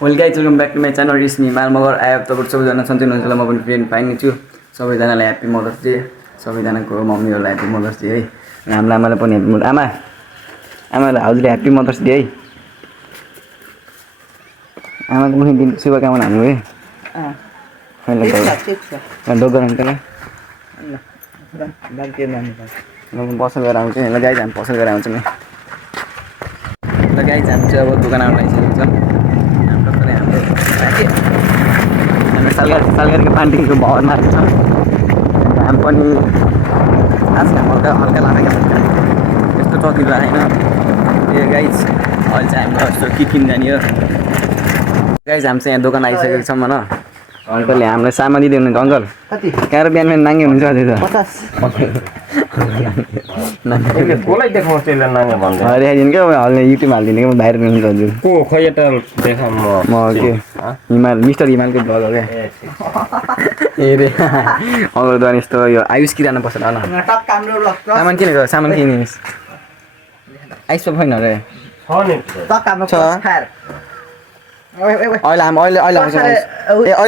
well guys welcome back to my channel it's me Mal Magar आयो तपाईँ सबैजना सन्चै हुनुहुन्छ होला म पनि फ्रेन्ड फाइन छु सबैजनालाई ह्याप्पी मदर्स डे सबैजनाको मम्मीहरूलाई ह्याप्पी मदर्स डे है हाम्रो आमालाई पनि ह्याप्पी मदर्स आमालाई हजुरले ह्याप्पी मदर्स डे है आमाको पनि दिन शुभकामना हाल्नु है डोगर अङ्कल पसल गरेर आउँछु ल गाइज हामी पसल गरेर आउँछौँ ल गाइज हामी चाहिँ अब दोकान आउनु आइसकेको छ हाम्रो सालगरको पान्टिङको भवनमा आएको छ घाम पनि आज घाम हल्का हल्का लागेको छ यस्तो चकिलो आएन यो गाइज अहिले चाहिँ हाम्रो यस्तो के किन जाने हो गाइज हामी चाहिँ यहाँ दोकान आइसकेको छौँ न अङ्कलले हामीलाई सामान दिँदै हुनुहुन्छ अङ्कल कहाँ बिहान बिहान नाङ्गे हुनुहुन्छ अझै त देखाइदिनु क्या हल्ने युट्युब हालिदिनु क्या म भाइरल हुन्छ हजुर म के हिमाल मिस्टर हिमालको ब्लग हो क्या ए रे अङ्कलद्वारा यस्तो यो आयुष किराना पसल होला सामान किनेको सामान किनिस् आइस छैन रे अहिले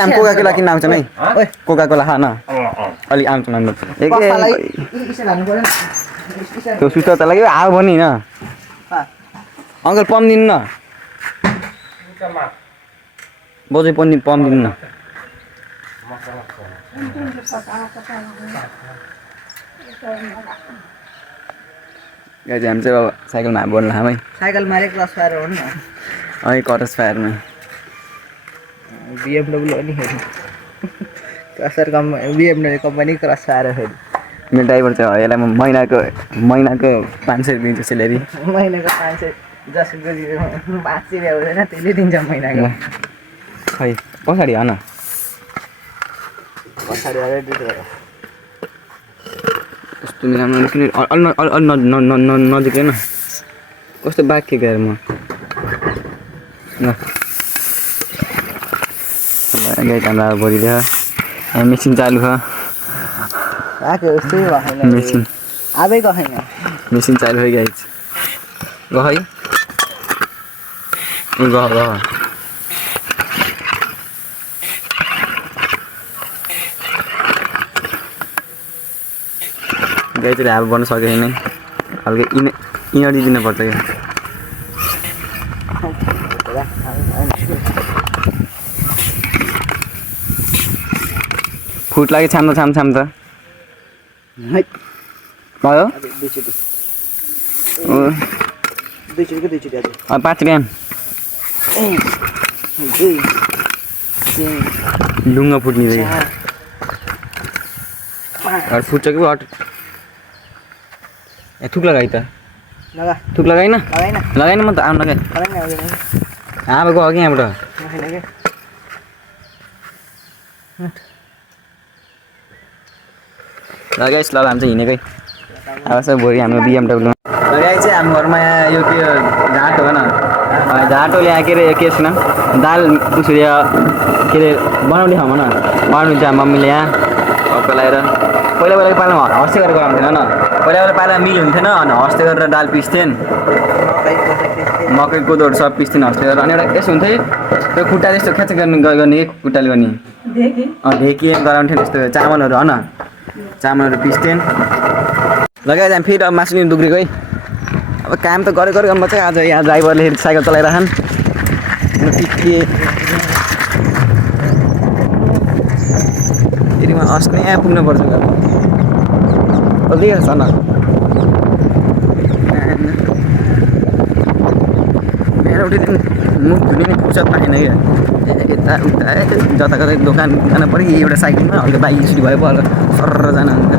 हामी कोका कोला किन्न आउँछौँ है कोका कोला खान अलिक आउँछौँ हामी त्यो सुस्त त लाग्यो आऊ भने होइन अङ्कल पम्प दिनु न बजै पनि पम्प दिनु न गाइज हामी चाहिँ अब साइकलमा बोल्नु है साइकलमा क्रस फायर हो नि है क्रस फायरमा BMW पनि हेर्नु crusher BMW company cross fire हेर्नु मेरो ड्राइभर चाहिँ यसलाई म महिनाको 500 दिन्छु सेलेरी महिनाको 500 10 रुपियाँ 5 रुपियाँ हुँदैन त्यसले दिन्छ महिनाको खै पछाडि हो न पछाडि अगाडि दुईवटा कस्तो राम्रो किन नजिक होइन कस्तो बाँकी गएर म गाई हाम्रो भरिदियो मेसिन चालु छ मेसिन आबै गएन मेसिन चालु है गाइज गह है गह गाई चाहिँ हाल बन्न सकेन हल्का इनर्जी दिनुपर्छ क्या फुट लाग्यो छाम त भयो 5 रुपियाँ लुङ्गा फुट्ने रहेछ फुट्छ कि थुक लगाइ त थुक लगाइन लगाइन म त आउनु क्या अब गयो कि यहाँबाट लगाइस् ल हामी चाहिँ हिँडेकै अब चाहिँ भोलि हाम्रो BMW लगाइ चाहिँ हाम्रो घरमा यो के झाँटो हो न झाँटोले के अरे के छैन दाल उसुयो के अरे बनाउने ठाउँमा न बनाउनुहुन्छ मम्मीले यहाँ हप्का लगाएर पहिला पालामा हस्ते गरेर गराउँथेन न पहिला पाला मिल हुन्थेन अनि हस्ते गरेर दाल पिस्थेन मकै कोदोहरू सब पिस्थेन हस्ते गरेर अनि एउटा यसो हुन्थ्यो त्यो खुट्टा जस्तो खेच गर्ने खुट्टाले गर्ने ढेकी गराउँथ्यो त्यस्तो चामलहरू हो न चामलहरू पिस्थेन लगाएर हामी फेरि अब मासु नि दुख्रेको है अब काम त गरेको चाहिँ आज यहाँ ड्राइभरले साइकल चलाइरहन् फेरि म अस्ति यहाँ पुग्नुपर्छ कति छ न मेरो उठेदेखि मुख धुने नि फुर्सद पाएन क्या यता उता जता कतै दोकान जानु पऱ्यो एउटा साइकलमा हल्का बाइक स्कुटी भयो पो सर जानु हुन्छ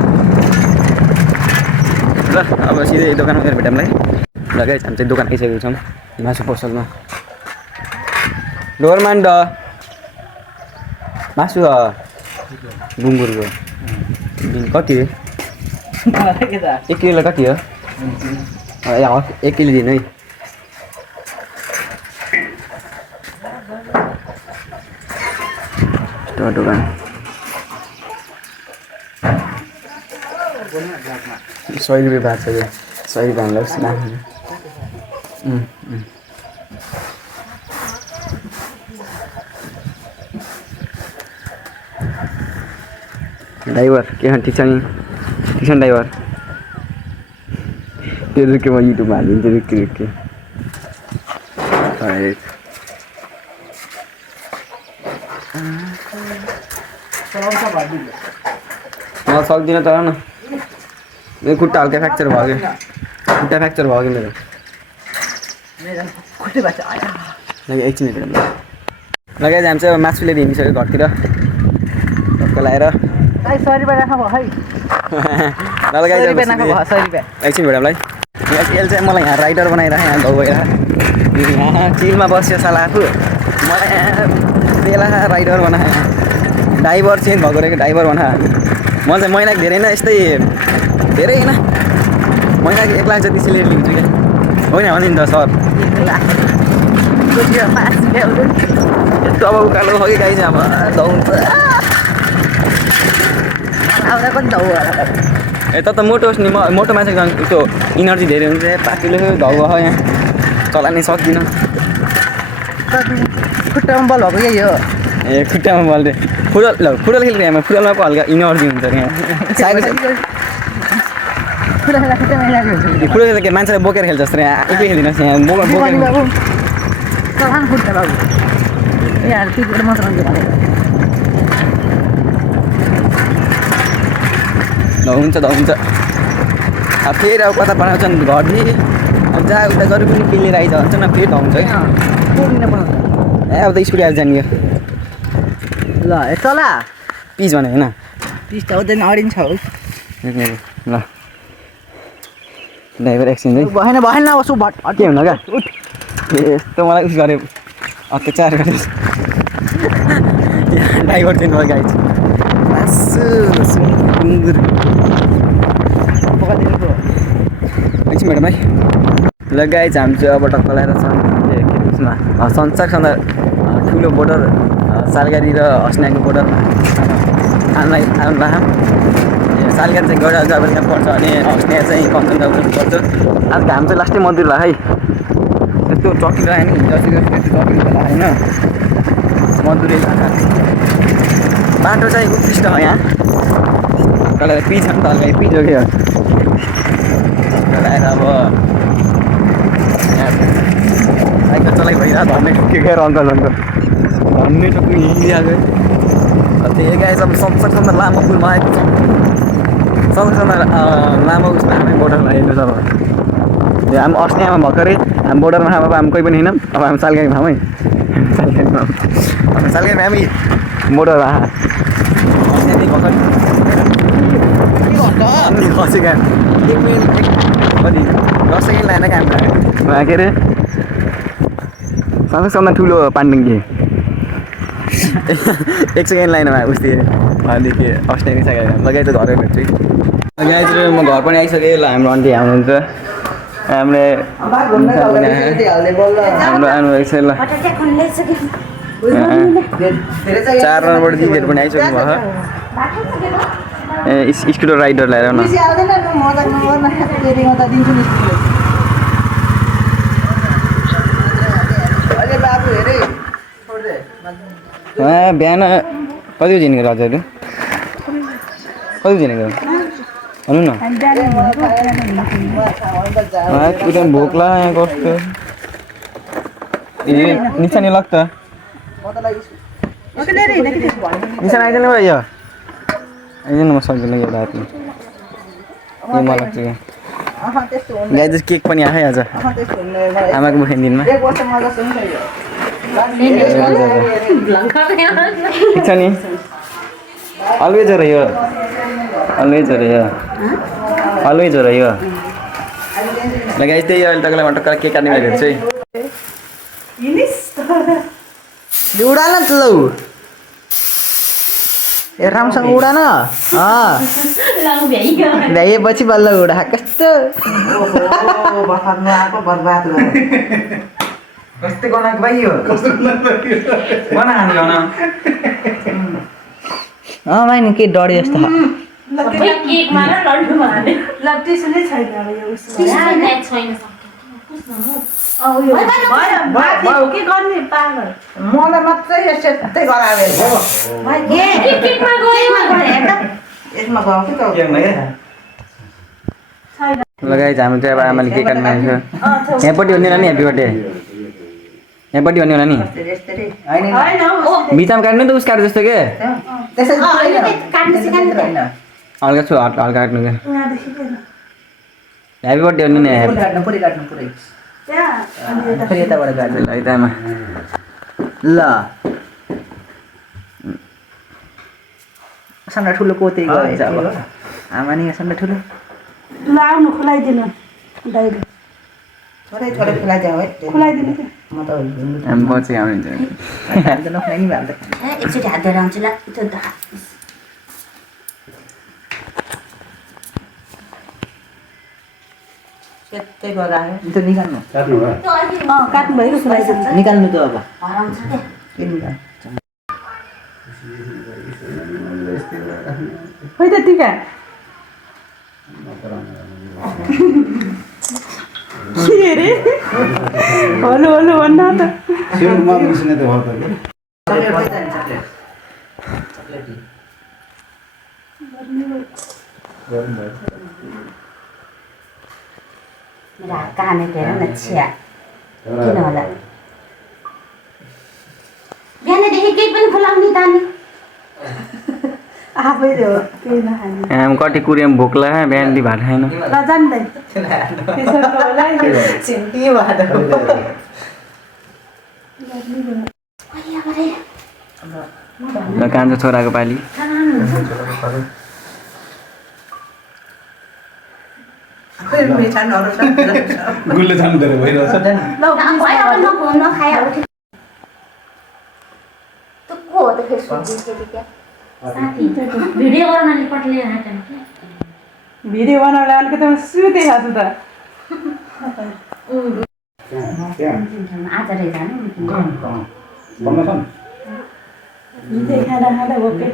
ल अब सिधै दोकानमा गएर भेटौँलाई ल गाइस हामी चाहिँ दोकान आइसकेको छौँ मासु पसलमा डोरमान ड मासु गुङ्गुरको दिन कति हो 1 किलो कति हो 1 किलो दिनु है दोकान 100 रुपियाँ भएको छ यो 100 रुपियाँ हामीलाई ड्राइभर के ठिक छ नि ठिक छ नि ड्राइभर त्यो रुके म युट्युबमा हालिदिन्छु रुके म सक्दिनँ तर न मेरो खुट्टा हल्का फ्र्याक्चर भयो क्या खुट्टा फ्र्याक्चर भयो कि मेरो लगे एकछिन लगाइ जान्छ मासु लिएर हिँडिसक्यो घरतिर टक्क लगाएर एकछिन भेडमलाई यसले चाहिँ मलाई यहाँ राइडर बनाइराखेँ यहाँ गाउँ गएर यहाँ चिलमा बस्यो साला आफू मलाई यहाँ बेला राइडर बनाएँ ड्राइभर चेन्ज भएको रहेको ड्राइभर बना म चाहिँ महिनाको धेरै न यस्तै धेरै होइन महिनाको 1 लाख जति सिलेरी लिन्छु क्या होइन भने नि त सर यस्तो अब उकालो हो कि गाई चाहिँ अब दौड्छ यता त मोटो होस् नि म मोटो मान्छेको त्यो इनर्जी धेरै हुन्छ पातिलो घाउ भयो यहाँ चलाउनै सक्दिनँ खुट्टामा बल भएको यही हो ए खुट्टामा बल रे फुटबल खेलेको यहाँ फुटबलमा पो हल्का इनर्जी हुन्छ अरे यहाँ फुटबल खेल्दा के मान्छेलाई बोकेर खेल्छ जस्तो यहाँ एक्लै खेलिदिनुहोस् यहाँ हुन्छ अब फेरि अब कता बनाउँछ नि घरदेखि अब जहाँ उता जरुरी पनि केही लिएर आइज भन्छ न फेरि हुन्छ क्या ए अब त स्कुल आएर जाने ल चला पिस भने होइन पिस त हुँदैन अडिन्छ हो ल ड्राइभर एकछिन है भएन भएन उसो भट के हुन क्या यस्तो मलाई उस गऱ्यो अत्याचार गरे ड्राइभर चाहिँ गाडी सुँगुर एकछिन म्याडम है ल गाई चाहिँ हामी चाहिँ अब टक्क लगाएर उसमा संसारसँग ठुलो बोर्डर सालगारी र अस्नाको बोर्डरमा आउनु सालगारी चाहिँ गौडा जबरजस्ती पर्छ अनि अस्निया चाहिँ कञ्चनजङ्घा पर्छ आज घाम चाहिँ लास्टै मन्दिर होला है त्यस्तो चकिलो आयो नि जति त्यस्तो चकिलो होला होइन मधुरै बाटो चाहिँ उत्कृष्ट हो यहाँ कसलाई पिच छ नि त हल्का पिच हो क्या आएर अब साइकल चलाइ भइरहेको भन्ने के गएर अङ्कल भन्ने टुक्क हिँडिहाल्यो त्यही गाई अब संसारसम्म लामो पुलमा आएको छ संसारसम्म लामो उसमा हामी बोर्डरमा हेर्नु छ अब हामी अस्ट्रियामा भर्खरै हामी बोर्डरमा अब हामी कोही पनि होइन अब हामी सालगारी भामै सालगारी हामी बोर्डरमा अस्ट्रियादेखि भर्खर खसेको कति 10 सेकेन्ड लाएन काम लाग्यो के अरे सबैसम्म ठुलो पाण्डुङ्गी 1 सेकेन्ड लाइन उस्तै भनेदेखि अस्ट्रेलिया सकेर लगाइ त घरै भेट्छु गाइज म घर पनि आइसकेँ ल हाम्रो आन्टी आउनुहुन्छ हामीले हाम्रो आउनुभएको छ ल 4 रनबाट दिदीहरू पनि आइसक्नु भयो ए स्कुटर राइडर ल्याएर न बिहान कति बजी हिँडेको हजुरहरू कति बजी हिँडेको भन्नु न एकदम भोक लाग्यो कस्तो ए निशानी लाग्छ निशानी आइदिनु भयो यो आइदिनु म सक्दिनँ यो राति यो मलाई लाग्छ क्या गाई केक पनि आएँ आज आमाको मुखेन दिनमा ठिक छ नि अलवेज हो र यो अलवेज हो र यो अलवेज हो र यो ल गाइस त्यही अहिले तपाईँलाई म टक्क केक काट्ने बेला हेर्छु है उडा न त लौ ए रामसँग उडा न भ्याएपछि बल्ल उडा कस्तो कस्तो गनाको भाइ हो गना हानी गना भाइ नि के डढ्यो जस्तो मलाई मात्रै यस्तै गरायो यसमा गएको त ल गाइस हामी चाहिँ अब आमाले के काट्नु आएको छ यहाँपट्टि भन्ने होला नि ह्याप्पी बर्थडे यहाँपट्टि भन्ने होला नि बिचमा काट्नु त उस काट्नु जस्तो के हल्का छु हल्का काट्नु क्या ह्याप्पी बर्थडे भन्ने नि पुरै काट्नु पुरै फेरि यताबाट काट्नु ल यतामा ल सन्डा ठुलो कोते गएछ अब आमा नि सन्डा ठुलो ल आउनु खुलाइदिनु दाइले थोरै थोरै खुलाइदियो है खुलाइदिनु के म त हामी पछि आउनुहुन्छ हाल्दैन नखुलाइ नि हाल्दैन एकचोटि हात धोएर आउँछु ल त्यो त्यतै गर्दा त्यो निकाल्नु काट्नु भइरो खुलाइदिनु निकाल्नु त अब हराउँछ क्या के निकाल्नु खोइ त टिका के रे हलो हलो भन्न त मेरो हात कामेको हेर न छिया किन होला बिहानदेखि केही पनि खुलाउने त नि आफै हो केही नखाने आम कति कुरियाम भोक लाग्यो बिहान भात खाएन ल जान्दै त्यसो होला चिन्ती भात ल कान्छो छोराको पाली गुल्ले जानु धेरै भइरहेछ नखाए त को हो त फेसबुक साथी भिडियो गर्न लिपटले हाटन के भिडियो बनाउला अलिकति म सुते खाछु त आज रे जानु हिजै खाँदा खाँदा भोकै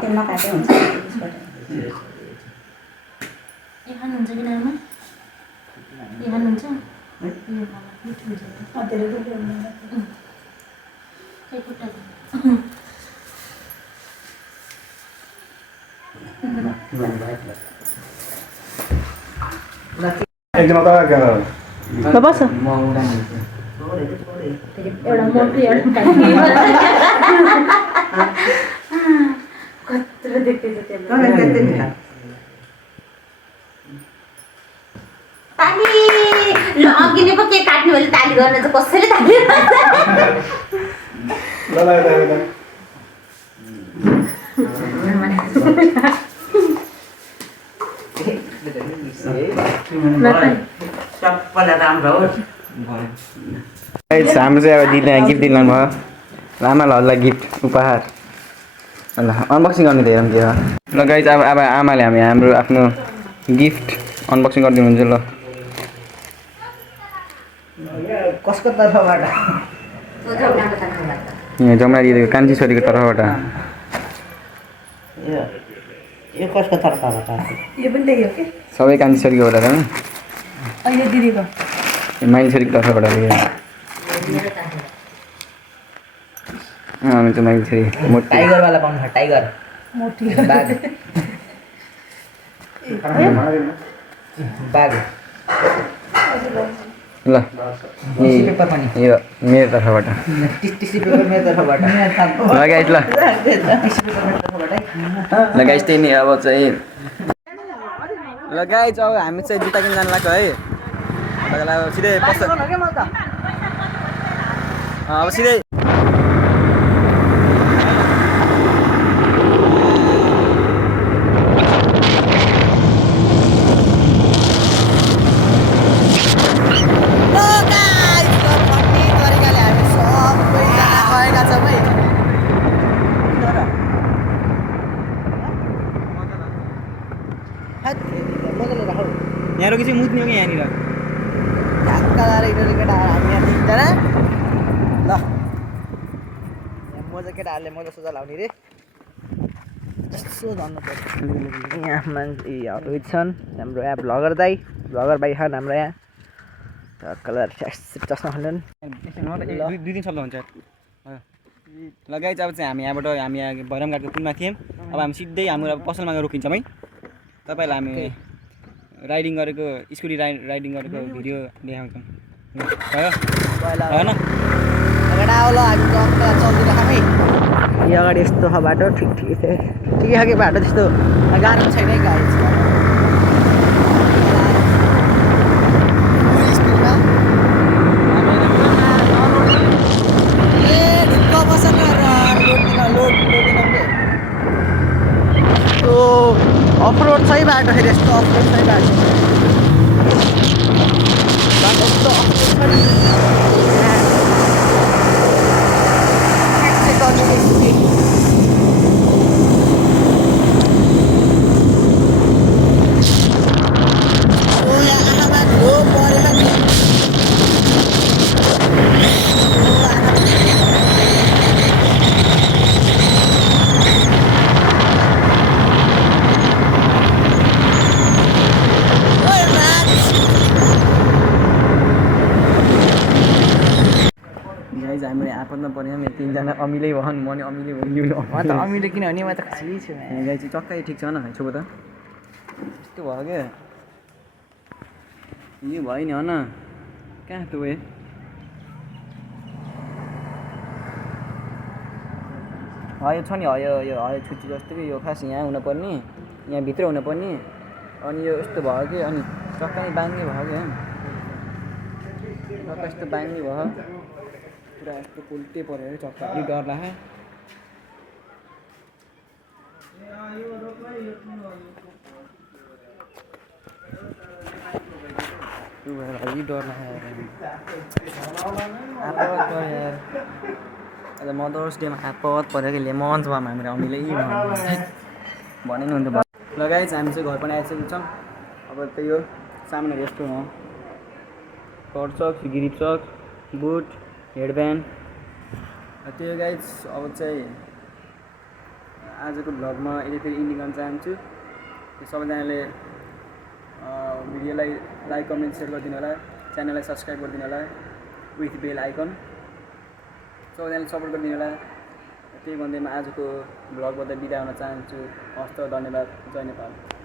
त्यो नकाटे हुन्छ ए खानुहुन्छ कि नामा ए खानुहुन्छ एकजना त के ल बस एउटा मोटो एउटा कत्रो देख्दैछ त्यो ताली ल अघि नै पो केक काट्नु भने ताली गर्न चाहिँ कसैले ताली सबैलाई राम्रो हो गाइस हाम्रो चाहिँ अब दिदीले गिफ्ट दिनु भयो आमालाई गिफ्ट उपहार ल अनबक्सिङ गर्नु त हेरौँ के हो ल गाइस अब आमाले हाम्रो आफ्नो गिफ्ट अनबक्सिङ गरिदिनुहुन्छ ल कसको तर्फबाट यहाँ जम्मा दिदीको कान्छी छोरीको तर्फबाट यो कसको तर्फबाट यो पनि त्यही हो कि सबै कान्छी छोरीकोबाट त अहिले दिदीको माइली छोरीको तर्फबाट हामी चाहिँ माइली छोरी मोटी टाइगरवाला पाउनु छ टाइगर मोटी बाघ बाघ ल टिस्यु पेपर पनि यो मेरो तर्फबाट टिस्यु पेपर मेरो तर्फबाट ल गाइस ल टिस्यु पेपर मेरो तर्फबाट ल गाइस त्यही नै अब चाहिँ ल गाइस अब हामी चाहिँ जुत्ता किन्न जानु लाग्छ है अब सिधै अब सिधै यहाँ रोकी चाहिँ मुद्ने हो कि यहाँनिर ल म चाहिँ केटाहरूले मजा सजा लाउने रे यसो भन्नु पर्छ यहाँ मान्छेहरू छन् हाम्रो यहाँ भ्लगर भाइ छन् हाम्रो यहाँ कलर चस्मा खान्छन् दुई दिन सक्दा हुन्छ ल गाइज अब चाहिँ हामी यहाँ भैरमघाटको पुलमा थियौँ अब हामी सिधै हाम्रो पसलमा गएर रोकिन्छौँ है तपाईँलाई हामी राइडिङ गरेको स्कुटी राइडिङ गरेको भिडियो देखाउँछौँ भयो भएन अगाडि आऊ ल हामी चल्दिरहेको है यो अगाडि यस्तो छ बाटो ठिकै खालको बाटो त्यस्तो गाह्रो छैन है गाडी अफरोड छै बाटो फेरि यस्तो अफरोड छै बाटो यस्तो अफरोड छ नि गाइज हाम्रो आपतमा पऱ्यौँ यहाँ तिनजना अमिलै भन् म नि अमिलै भयो म त अमिलो किनभने म त खुसी छु गाई चाहिँ चक्कै ठिक छ न छेउ त यस्तो भयो क्या यो भयो नि हन कहाँ त उयो यो छ नि यो छुच्ची जस्तो कि यो खास यहाँ हुनुपर्ने यहाँभित्र हुनुपर्ने अनि यो यस्तो भयो कि अनि चक्कै बाङ्ने भयो क्या चक्का यस्तो बाङ्ने भयो पुरा यस्तो उल्टे पऱ्यो है चक्का अलिक डर लाग्यो त्यो भएर अलिक डर लाग्यो आपत पऱ्यो यार आज मदर्स डेमा आपत पऱ्यो कि लेमन्स भयो हामीले अमिलै भने नि हुन्छ लगाएछ हामी चाहिँ घर पनि आइसकेको छौँ अब त्यही हो सामानहरू यस्तो हो कर्चक ग्रिप्चक बुट हेडब्यान्ड त्यो गाइज अब चाहिँ आजको भ्लगमा यतिखेर इन्डिङ गर्न चाहन्छु सबैजनाले भिडियोलाई लाइक कमेन्ट सेयर गरिदिनु होला च्यानललाई सब्सक्राइब गरिदिनु होला विथ बेल आइकन सबैजनाले सपोर्ट गरिदिनु होला त्यही भन्दै म आजको भ्लगबाट बिदा हुन चाहन्छु हस्त धन्यवाद जय नेपाल